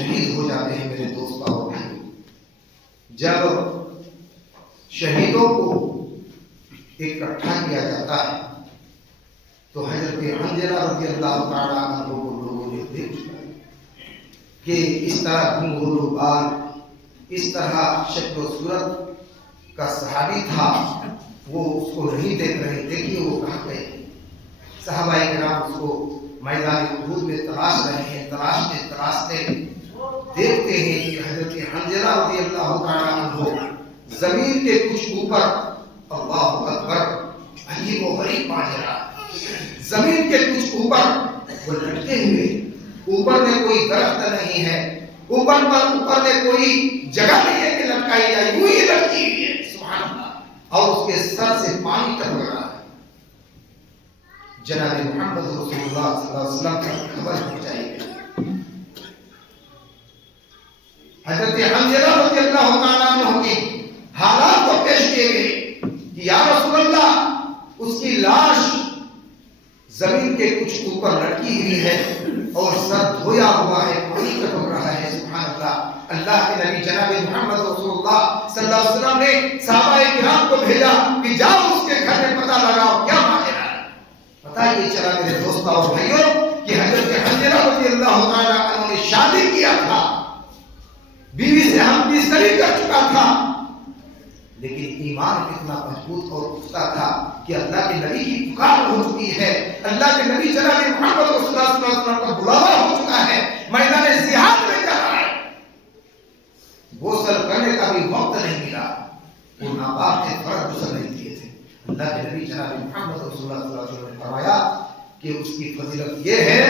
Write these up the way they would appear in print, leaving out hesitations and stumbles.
شہید ہو جاتے ہیں میرے دوست اور بھائی. جب شہیدوں کو اکٹھا کیا جاتا ہے تو حضرت حنظلہ رضی اللہ تعالیٰ عنہ کو لوگوں نے دیکھ چکا کہ اس طرح گھنگھرو بال، اس طرح شکل و صورت کا صحابی تھا، وہ اس کو نہیں دیکھ رہے تھے کہ وہ کہاں گئے. صحابہ کرام اس کو میدان احد میں تلاش رہے ہیں، تلاشتے دیکھتے ہیں کہ حضرت حنظلہ رضی اللہ تعالیٰ عنہ زمین کے کچھ اوپر، اللہ اکبر، عجیب و غریب ماجرا، زمین کے کچھ اوپر وہ لٹکے ہوئے. اوپر میں کوئی درخت نہیں ہے، اوپر میں کوئی جگہ نہیں ہے کہ لٹکائی جائے، یوں ہی لٹکی ہوئی ہے. سبحان اللہ. اور اس کے سر سے پانی ٹپک رہا ہے. جناب محمد رسول اللہ صلی اللہ علیہ وسلم کا خبر پہنچائی گئی. حضرت حنظلہ رضی اللہ تعالیٰ عنہ کی حالات کو پیش کیے گئے کہ یا رسول اللہ، اس کی لاش زمین کے کچھ اوپر لٹکی ہوئی ہے اور سر دھویا ہوا ہے، پانی ٹپک رہا ہے. سبحان اللہ. اللہ کے نبی جناب محمد رسول اللہ صلی اللہ علیہ وسلم نے صحابہ کرام کو بھیجا کہ جاؤ اس کے گھر میں پتہ لگاؤ کیا ماجرا ہے. پتہ یہ چلا میرے دوستوں اور بھائیوں کہ حضرت حنظلہ رضی اللہ تعالیٰ عنہ نے شادی کیا تھا، بیوی سے ہم بستری کر چکا تھا، لیکن ایمان کتنا مضبوط اور پختہ تھا کہ اللہ کے نبی کی پکار ہو چکی ہے، اللہ کے نبی جناب محمد رسول اللہ صلی اللہ علیہ وسلم کا بلاوا ہو چکا ہے، میدان جہاد میں جا رہا ہے. غسل کرنے کا بھی وقت نہیں ملا. وہ ناپاک تھے، فرض غسل نہیں کیے تھے. اللہ کے نبی جناب محمد رسول اللہ صلی اللہ علیہ وسلم نے فرمایا کہ اس کی فضیلت یہ ہے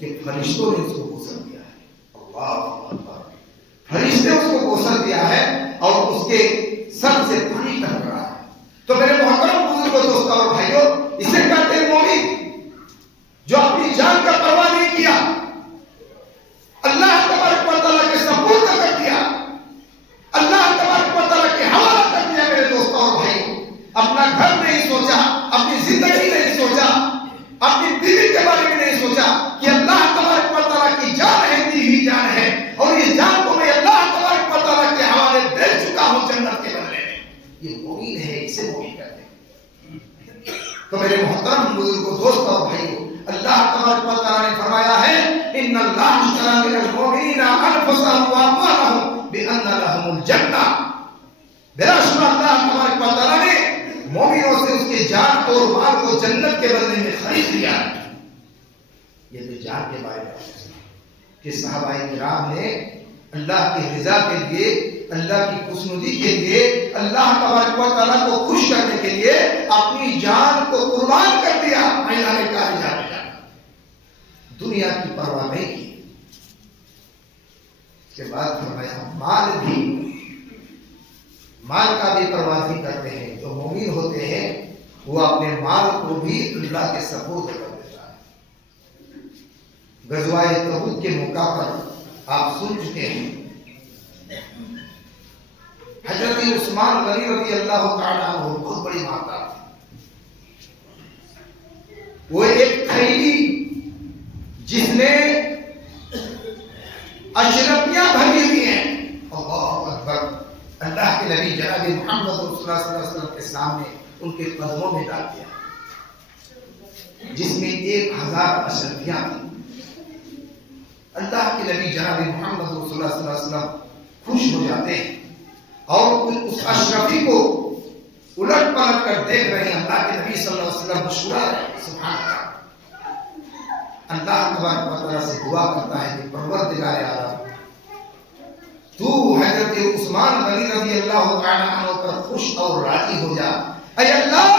کہ فرشتوں نے اس کو غسل دیا ہے. اللہ اکبر. فرشتے اس کو غسل دیا ہے اور اس کے سر سے پانی ٹپک رہا ہے. تو میرے محترم بزرگوں، دوستوں اور بھائیوں، اسے کہتے ہیں مومن جو اپنی جان کا پرواہ نہیں کیا، اللہ تبارک و تعالیٰ کے سپرد کر دیا، اللہ تبارک و تعالیٰ کے حوالہ کر دیا. میرے دوستوں اور بھائیوں، اپنا گھر نہیں سوچا، اپنی زندگی نہیں سوچا، اپنی بیوی کے بارے میں نہیں سوچا کہ اللہ تبارک و تعالیٰ کی جان ہے، دی ہوئی جان ہے، اور اس جان کو میں اللہ تبارک و تعالیٰ کے حوالے دے چکا ہوں جنت کے بدلے میں. یہ مومن ہے، اسے مومن کہتے ہیں. تو میرے محترم بزرگوں، دوستوں اور بھائیوں، اللہ تبارک و تعالیٰ نے فرمایا ہے ان اللہ اشتری من المؤمنین انفسهم واموالهم بان لهم الجنہ. بلا شبہ اللہ تبارک و تعالیٰ نے مومنوں سے اس کے جان اور مال کو جنت کے بدلے میں خرید لیا. یہ تو جان کے بارے میں کہ صحابہ کرام نے اللہ کی رضا کے لیے، اللہ کی خوشنودی کے لیے، اللہ تبارک و تعالیٰ کو خوش کرنے کے لیے اپنی جان کو قربان کر دیا. میدان کارجہ میں دنیا کی پرواہ نہیں کی. اس کے بعد فرمایا مال کا بھی پرواہ نہیں کرتے ہیں. جو مومن ہوتے ہیں وہ اپنے مال کو بھی اللہ کے سپرد کر دیتا ہے. غزوہ تبوک کے موقع پر آپ سن چکے ہیں، حضرت عثمان غنی رضی اللہ تعالیٰ عنہ بہت بڑی ماتا تھی. وہ ایک تھیلی جس میں اشرفیاں بھری ہوئی ہیں، اللہ اکبر، اللہ کے نبی جناب محمد رسول اللہ صلی اللہ علیہ وسلم کے سامنے ان کے قدموں میں ڈال دیا، جس میں 1000 اشرفیاں تھیں. اللہ کے نبی جناب محمد رسول اللہ صلی اللہ علیہ وسلم خوش ہو جاتے ہیں اور اس اشرفی کو الٹ پلٹ کر دیکھ رہے ہیں. اللہ کے نبی صلی اللہ علیہ وسلم مسکرا رہے ہیں. سبحان اللہ. اللہ تبارک و تعالیٰ سے دعا کرتا ہے کہ پروردگار عالم، تو حضرت عثمان غنی رضی اللہ تعالیٰ عنہ پر خوش اور راضی ہو جا. اے اللہ،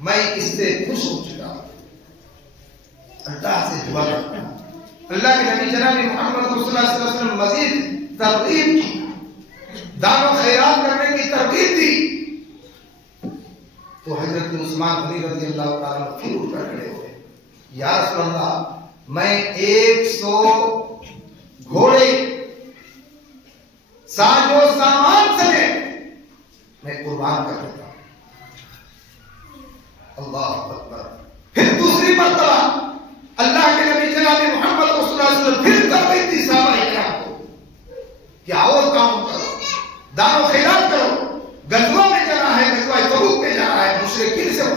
میں اس سے خوش ہو چکا ہوں. اللہ سے دعا کرتا ہوں. اللہ کے نبی جناب محمد رسول اللہ صلی اللہ علیہ وسلم مزید ترغیب کی، دان و خیرات کرنے کی ترغیب دی. تو حضرت عثمان غنی رضی اللہ تعالیٰ عنہ پھر اٹھ کر کھڑے ہوئے. یا رسول اللہ، میں 100 گھوڑے ساز و سامان سے میں قربان کر دیتا ہوں. اللہ اکبر. پھر دوسری مرتبہ اللہ کے نبی جناب محمد رسول اللہ صلی اللہ علیہ وسلم پھر ترغیب دی صحابہ کرام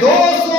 200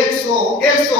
100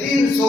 300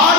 8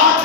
8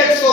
100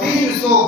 300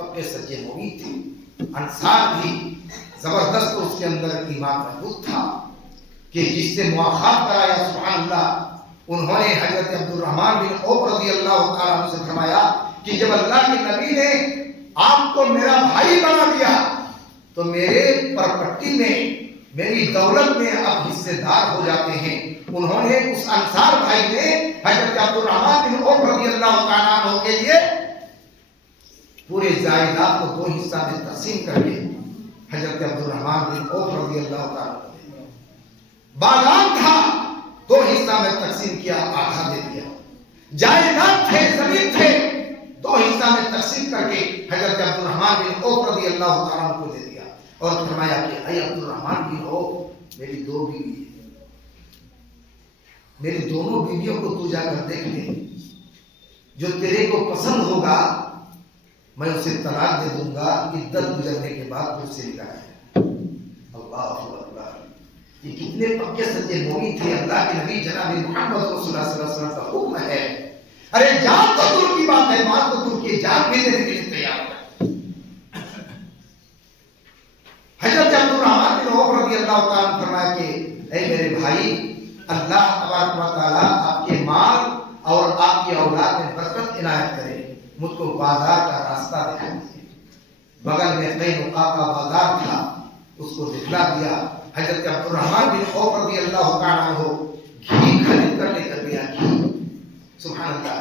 پکے سچے مومن تھے. انصار بھی زبردست اس کے اندر ایمان محبوب تھا کہ جس سے مواخات کرایا سبحان اللہ. انہوں نے حضرت عبد الرحمن بن عوف رضی اللہ تعالیٰ عنہ سے فرمایا کہ جب اللہ کے نبی نے آپ کو میرا بھائی بنا دیا تو میرے پرپٹی میں میری دولت میں اب حصے دار ہو جاتے ہیں. انہوں نے اس انصار بھائی نے حضرت عبد الرحمن بن عوف رضی اللہ تعالیٰ عنہ کے لیے پورے جائیداد کو 2 حصہ میں تقسیم کر کے حضرت عبد الرحمن بن عوف رضی اللہ تعالیٰ عنہ باغان تھا 2 حصہ میں تقسیم کیا, آدھا دے دیا. جائیداد تھے, زمین تھے, 2 حصہ میں تقسیم کر کے حضرت عبد الرحمن بن عوف رضی اللہ تعالیٰ عنہ کو دے دیا اور فرمایا کہ اے عبد الرحمن بن عوف, میری 2 بیوی ہیں, میری دونوں بیویوں کو تو جا کر دیکھ لے, جو تیرے کو پسند ہوگا میں اسے طلاق دے دوں گا, عدت گزرنے کے بعد تجھ سے نکاح ہے. اللہ اکبر. یہ کتنے پکے سچے مومن تھے. اللہ کے نبی جناب محمد رسول اللہ صلی اللہ علیہ وسلم کا حکم ہے, ارے جان تو دور کی بات ہے, مال تو دور کی, جان بھی دینے کے لیے تیار ہے. حضرت عبد الرحمن بن عوف رضی اللہ تعالیٰ عنہ فرمایا کہ اے میرے بھائی, اللہ تبارک و تعالیٰ آپ کے مال اور آپ کی اولاد میں برکت عنایت کرے. مجھ کو بازار کا راستہ دکھا دیجیے. بغل میں قینقاع کا بازار تھا, اس کو دکھلا دیا. حضرت عبد الرحمن بن عوف رضی اللہ تعالیٰ عنہ گھی خرید کر لے کر گیا. سبحان اللہ.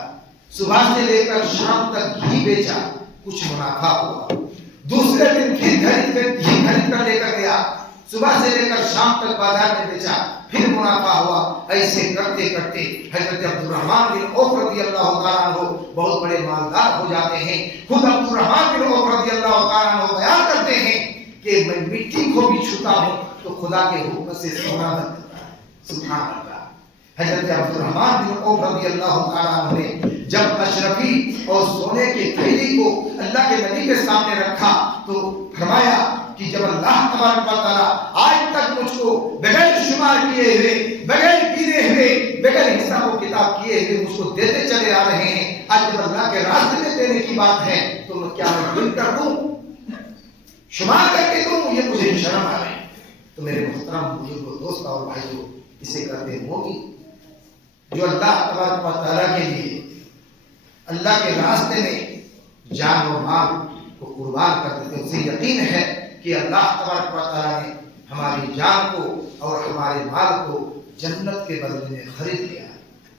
صبح سے لے کر شام تک گھی بیچا, کچھ منافع ہوا. دوسرے دن گھی خرید کر لے کر گیا, صبح سے لے کر شام تک بازار میں بیچا, پھر منافع ہوا. ایسے کرتے کرتے حضرت عبد الرحمن بن عوف رضی اللہ تعالیٰ عنہ بہت بڑے مالدار ہو جاتے ہیں. خود عبد الرحمن بن عوف رضی اللہ تعالیٰ عنہ بیان کرتے ہیں کہ میں مٹی کو بھی چھوتا ہوں تو خدا کے حکم سے سونا بن جاتا ہے. سبحان اللہ. حضرت عبد الرحمن بن عوف رضی اللہ تعالیٰ عنہ نے جب اشرفی اور سونے کے تھیلی کو اللہ کے نبی کے سامنے رکھا تو فرمایا کہ جب اللہ تبارک و تعالیٰ آج تک مجھ کو بغیر شمار کیے ہوئے, بغیر گنے ہوئے, بغیر حساب و کتاب کیے ہوئے مجھ کو دیتے چلے آ رہے ہیں, آج جب اللہ کے راستے میں دینے کی بات ہے تو میں کیا گن کر دوں, شمار کر کے دوں, یہ مجھے شرم آ رہی ہے. تو میرے محترم بزرگوں, دوستوں اور بھائیوں, اسے کہتے ہیں مومن جو اللہ تبارک و تعالیٰ کے لیے اللہ کے راستے میں جان اور مال کو قربان کر دیتے. اسے یقین ہے کہ اللہ تبارک و تعالیٰ نے ہماری جان کو اور ہمارے مال کو جنت کے بدلے میں خرید لیا.